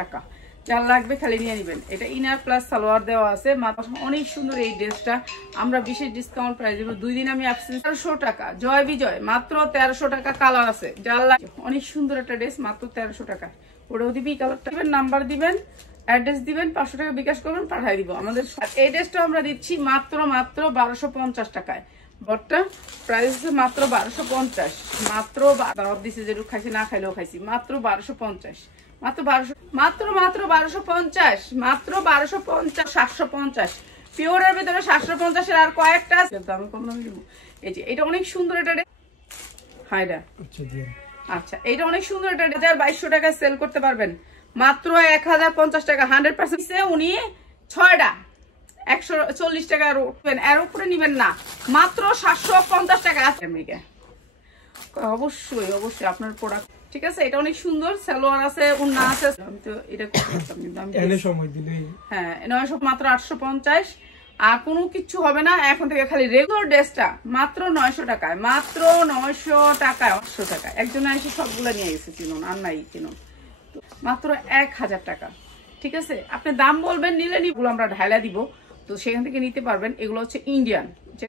টাকা। যার লাগবে খালি নিয়ে নেবেন। এটা ইনার প্লাস সালোয়ার দেওয়া আছে। অনেক সুন্দর এই ড্রেসটা আমরা বিশেষ ডিসকাউন্ট প্রাইস দেবো। 2 দিন আমি অ্যাবসেন্স। 1300 টাকা জয় বিজয়, মাত্র 1300 টাকা। কালার আছে, যার লাগবে অনেক সুন্দর একটা ড্রেস, মাত্র 1300 টাকা। ওটাও দিবি, কালারটা দিবেন, নাম্বার দিবেন, অ্যাড্রেস দিবেন, 500 টাকা বিকাশ করবেন, পাঠিয়ে দিব আমাদের। এই ড্রেসটা আমরা দিচ্ছি মাত্র 1250 টাকায়। বটটা প্রাইস হচ্ছে মাত্র 1250। মাত্র দাওয়াত দিছে, যেটুকু খাইছি না খাইলেও খাইছি। মাত্র 1250, মাত্র 1200, মাত্র 1250, মাত্র 1250, 750 পিওরের ভিতরে 750 আর কয়েকটা আমি কম দামে দিব। এই যে এটা অনেক সুন্দর একটা হাইডা। আচ্ছা, এটা অনেক সুন্দর একটা 2200 টাকায় সেল করতে পারবেন। মাত্র 1050 টাকা। 100% উনি 6টা 140 টাকা এর উপরে নিবেন না। মাত্র 750 টাকা আমেরিকা। অবশ্যই অবশ্যই আপনার প্রোডাক্ট ঠিক আছে। এটা অনেক সুন্দর, সালোয়ার আছে, ওন্না আছে। আমি তো এটা সময় দিলে হ্যাঁ 900, মাত্র 850। আর কোনো কিছু হবে না এখন থেকে। খালি রেগুলার ড্রেসটা মাত্র 900 টাকায়, মাত্র 900 টাকায়, 800 টাকা। একজন এসে সবগুলো নিয়ে গেছে, কিনুন আর নাই কিনুন। মাত্র 1000 টাকা। ঠিক আছে, আপনি দাম বলবেন, নিলে নিগুলো আমরা ঢাইলা দিব, তো সেখান থেকে নিতে পারবেন। এগুলো হচ্ছে ইন্ডিয়ান